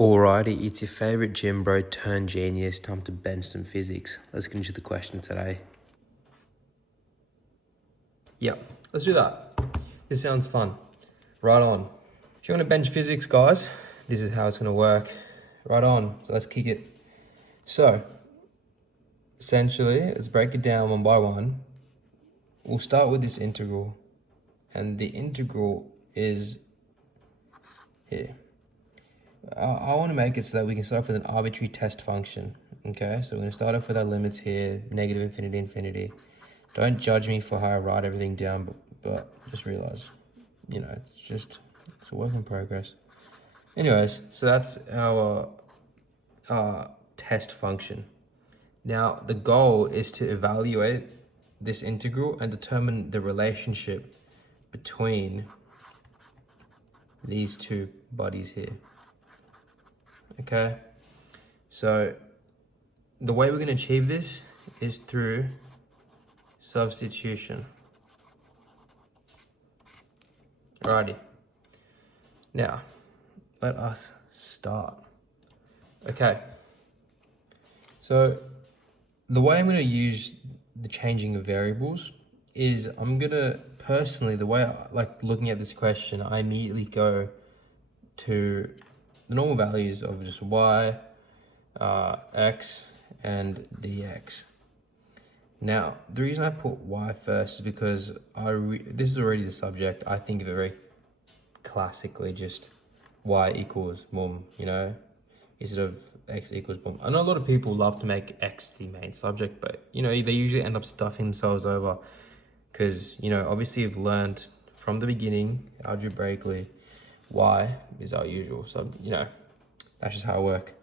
Alrighty, it's your favorite gym bro turned genius. Time to bench some physics. Let's get into the question today. Yep, let's do that. This sounds fun. Right on. If you want to bench physics, guys, this is how it's going to work. Right on. So let's kick it. So, essentially, let's break it down one by one. We'll start with this integral. And the integral is here. I want to make it so that we can start off with an arbitrary test function. Okay, so we're going to start off with our limits here, negative infinity, infinity. Don't judge me for how I write everything down, but just realize, it's a work in progress. Anyways, so that's our test function. Now, the goal is to evaluate this integral and determine the relationship between these two bodies here. Okay, so the way we're going to achieve this is through substitution. Alrighty, now let us start. Okay, so the way I'm going to use the changing of variables is I'm going to personally, the way I like looking at this question, I immediately go to the normal values of just y, x, and dx. Now, the reason I put y first is because this is already the subject. I think of it very classically, just y equals boom, instead of x equals boom. I know a lot of people love to make x the main subject, but they usually end up stuffing themselves over because obviously you've learned from the beginning algebraically y is our usual, so that's just how I work.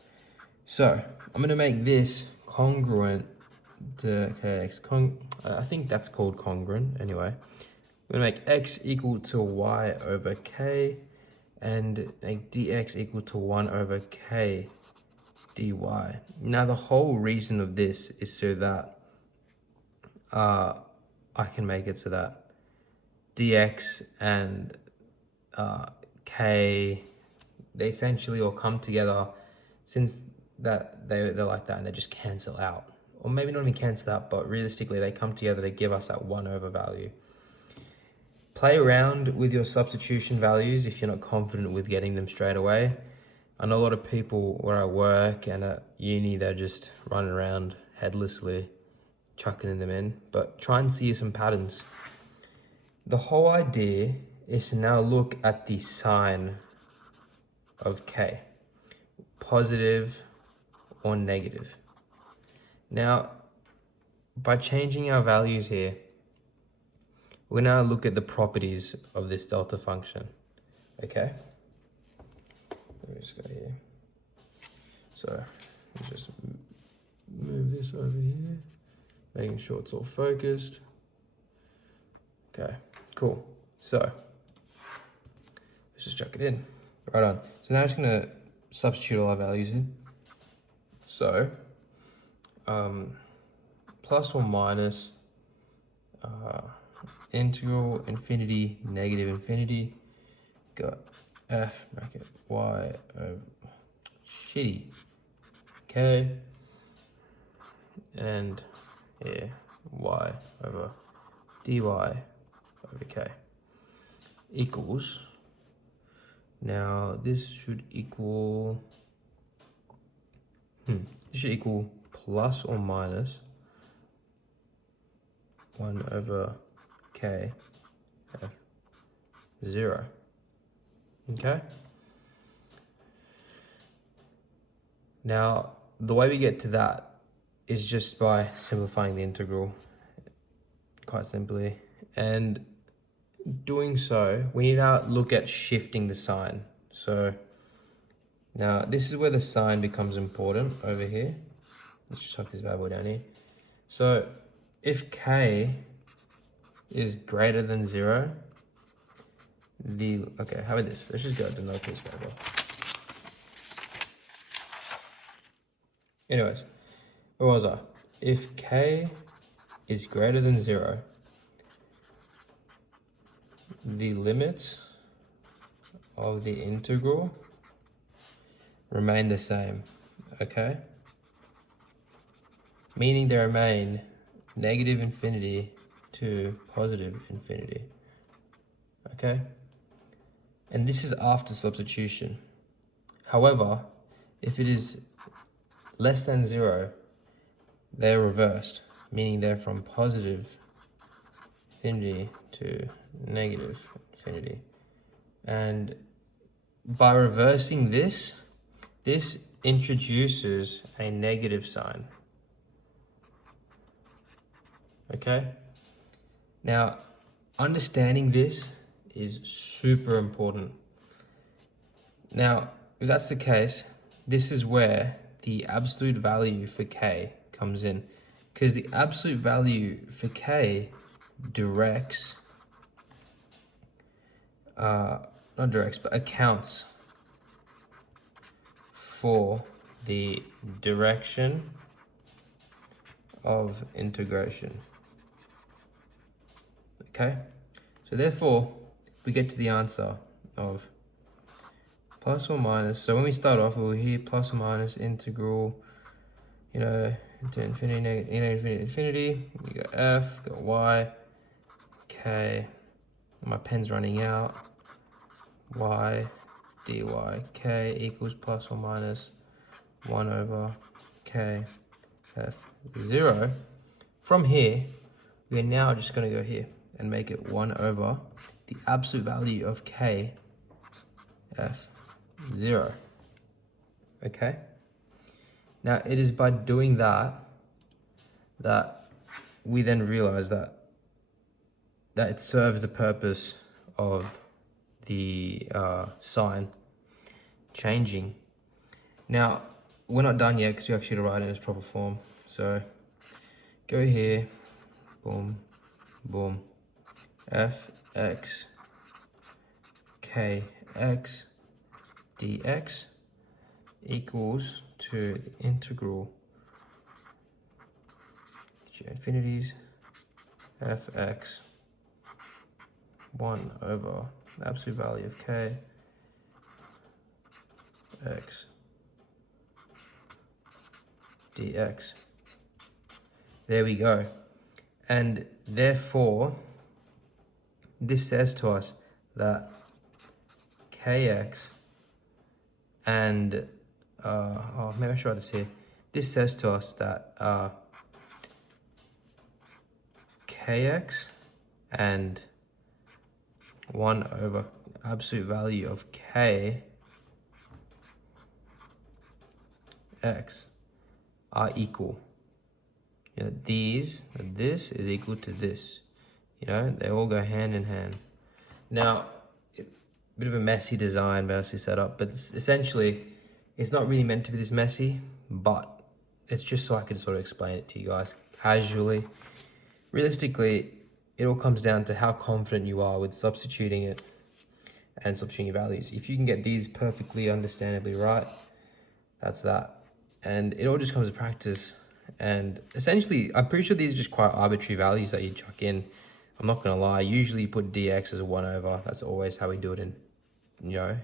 So I'm gonna make this congruent to x. I think that's called congruent anyway. I'm gonna make x equal to y over k and make dx equal to 1 over k dy. Now the whole reason of this is so that I can make it so that dx and k, they essentially all come together, since that they're like that, and they just cancel out. Or maybe not even cancel out, but realistically they come together to give us that 1 over value. Play around with your substitution values if you're not confident with getting them straight away. I know a lot of people where I work and at uni, they're just running around headlessly, chucking them in, but try and see some patterns. The whole idea is to now look at the sign of k, positive or negative. Now, by changing our values here, we now look at the properties of this delta function. Okay, let me just go here. So let's just move this over here, making sure it's all focused. Okay, cool. So let's just chuck it in. Right on. So now I'm just gonna substitute all our values in. So plus or minus integral infinity negative infinity, got f bracket y over k, and here y over dy over k equals, now this should equal plus or minus 1 over k f 0. Okay, now the way we get to that is just by simplifying the integral, quite simply, and doing so we need to look at shifting the sign. So now this is where the sign becomes important over here. Let's just chuck this bad boy down here. So if k is greater than 0, okay, how about this? Let's just go to another piece of paper. Anyways, where was I? If k is greater than 0, the limits of the integral remain the same, okay? Meaning they remain negative infinity to positive infinity, okay? And this is after substitution. However, if it is less than 0, they're reversed, meaning they're from positive infinity to negative infinity. And by reversing this, this introduces a negative sign. Okay? Now, understanding this is super important. Now, if that's the case, this is where the absolute value for k comes in, because the absolute value for k accounts for the direction of integration. Okay, so therefore we get to the answer of plus or minus. So when we start off, we'll hear plus or minus integral, into infinity, infinity. You got f, got y, k. My pen's running out. Y dy k equals plus or minus 1 over k f0. From here, we are now just going to go here and make it 1 over the absolute value of k f0. Okay? Now, it is by doing that we then realize that it serves the purpose of the sign changing. Now, we're not done yet because we actually write it in its proper form. So, go here, boom, boom, fx kx dx equals to the integral to infinities fx 1 over the absolute value of k x dx. There we go. And therefore, this says to us that kx and maybe I should write this here. This says to us that kx and 1 over absolute value of k x are equal. This is equal to this. They all go hand in hand. Now, bit of a messy design, mostly set up, but essentially, it's not really meant to be this messy, but it's just so I can sort of explain it to you guys casually. Realistically, it all comes down to how confident you are with substituting it and substituting your values. If you can get these perfectly understandably right, that's that. And it all just comes to practice. And essentially, I'm pretty sure these are just quite arbitrary values that you chuck in. I'm not going to lie. Usually you put dx as a 1 over. That's always how we do it in,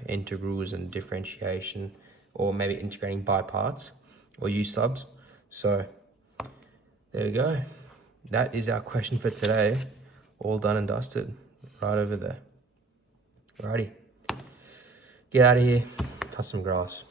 integrals and differentiation, or maybe integrating by parts or u subs. So there we go. That is our question for today. All done and dusted. Right over there. Alrighty. Get out of here. Touch some grass.